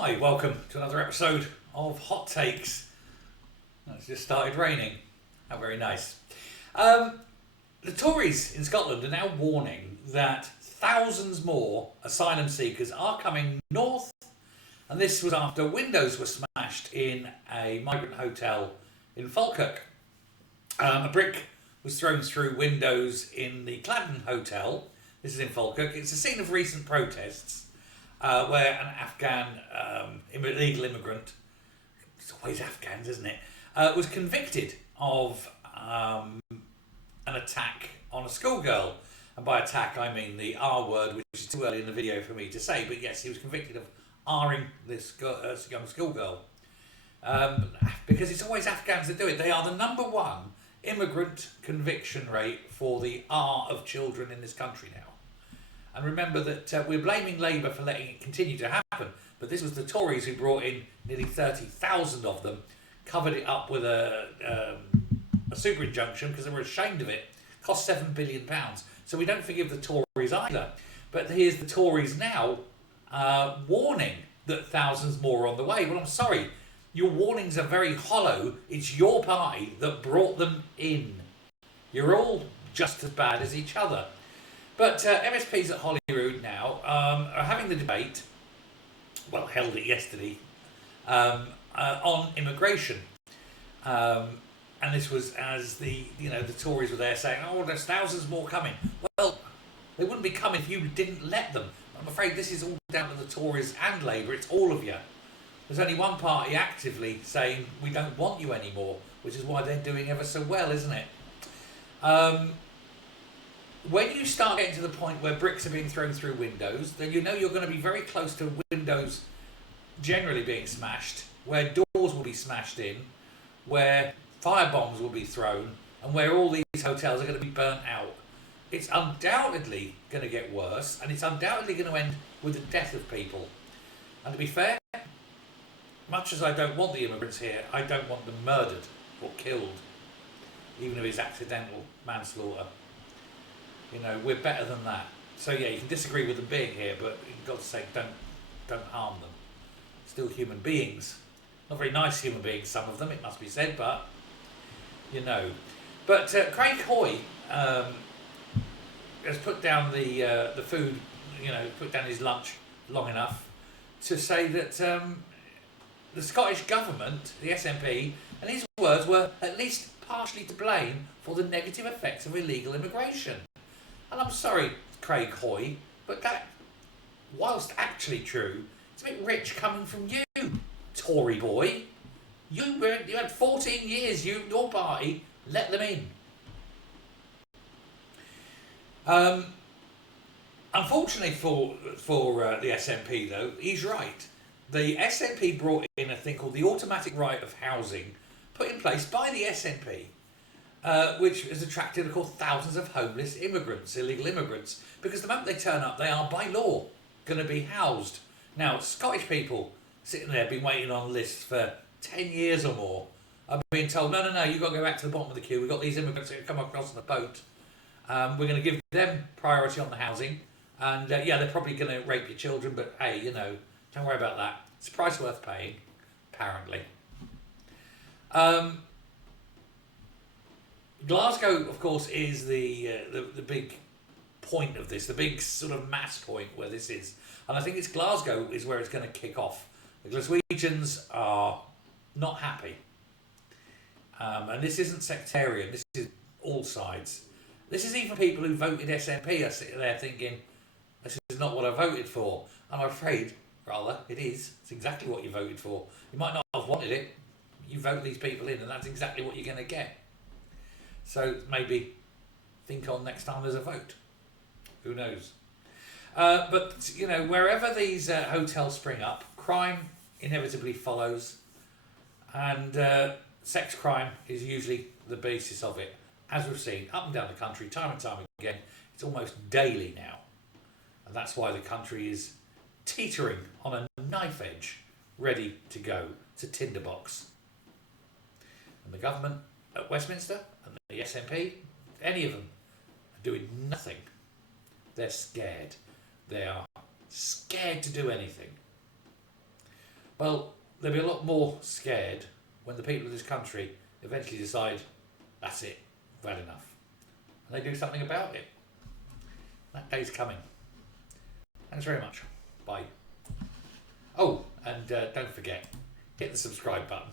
Hi, welcome to another episode of Hot Takes. It's just started raining. How very nice. The Tories in Scotland are now warning that thousands more asylum seekers are coming north, and this was after windows were smashed in a migrant hotel in Falkirk. A brick was thrown through windows in the Glasgow hotel. This is in Falkirk. It's a scene of recent protests where an Afghan illegal immigrant, it's always Afghans, isn't it, was convicted of an attack on a schoolgirl. And by attack, I mean the R word, which is too early in the video for me to say. But yes, he was convicted of R-ing this young schoolgirl. Because it's always Afghans that do it. They are the number one immigrant conviction rate for the R of children in this country now. And remember that we're blaming Labour for letting it continue to happen, but this was the Tories who brought in nearly 30,000 of them, covered it up with a super injunction because they were ashamed of it. Cost £7 billion. So we don't forgive the Tories either. But here's the Tories now warning that thousands more are on the way. Well, I'm sorry. Your warnings are very hollow. It's your party that brought them in. You're all just as bad as each other. But MSPs at Holyrood now are having the debate, well, held it yesterday, on immigration. And this was as the Tories were there saying, oh, there's thousands more coming. Well, they wouldn't be coming if you didn't let them. I'm afraid this is all down to the Tories and Labour. It's all of you. There's only one party actively saying we don't want you anymore, which is why they're doing ever so well, isn't it? When you start getting to the point where bricks are being thrown through windows, then you know you're going to be very close to windows generally being smashed, where doors will be smashed in, where fire bombs will be thrown, and where all these hotels are going to be burnt out. It's undoubtedly going to get worse, and it's undoubtedly going to end with the death of people. And to be fair, much as I don't want the immigrants here, I don't want them murdered or killed, even if it's accidental manslaughter. You know, we're better than that. So yeah, you can disagree with them being here, but in God's sake, don't harm them. Still human beings. Not very nice human beings, some of them, it must be said, but you know. But Craig Hoy has put down the food, put down his lunch long enough to say that the Scottish government, the SNP, and his words were at least partially to blame for the negative effects of illegal immigration. And I'm sorry, Craig Hoy, but that, whilst actually true, it's a bit rich coming from you, Tory boy. You had 14 years, your party, let them in. Unfortunately for the SNP, though, he's right. The SNP brought in a thing called the automatic right of housing, put in place by the SNP, which has attracted, of course, thousands of homeless immigrants, illegal immigrants, because the moment they turn up, they are, by law, going to be housed. Now, Scottish people sitting there, been waiting on lists for 10 years or more, are being told, no, you've got to go back to the bottom of the queue. We've got these immigrants that come across on the boat. We're going to give them priority on the housing. And, they're probably going to rape your children, but, hey, don't worry about that. It's a price worth paying, apparently. Glasgow, of course, is the big point of this, the big sort of mass point where this is. And I think it's Glasgow is where it's going to kick off. The Glaswegians are not happy. And this isn't sectarian, this is all sides. This is even people who voted SNP are sitting there thinking, this is not what I voted for. And I'm afraid, rather, it is. It's exactly what you voted for. You might not have wanted it. You vote these people in and that's exactly what you're going to get. So maybe think on next time there's a vote. Who knows? But, wherever these hotels spring up, crime inevitably follows. And sex crime is usually the basis of it. As we've seen up and down the country, time and time again, it's almost daily now. And that's why the country is teetering on a knife edge, ready to go to tinderbox. And the government at Westminster and the SNP, any of them, are doing nothing. They're scared. They are scared to do anything. well, they'll be a lot more scared when the people of this country eventually decide, that's it, we've had enough. And they do something about it. That day's coming. Thanks very much. Bye. Oh, and don't forget, hit the subscribe button.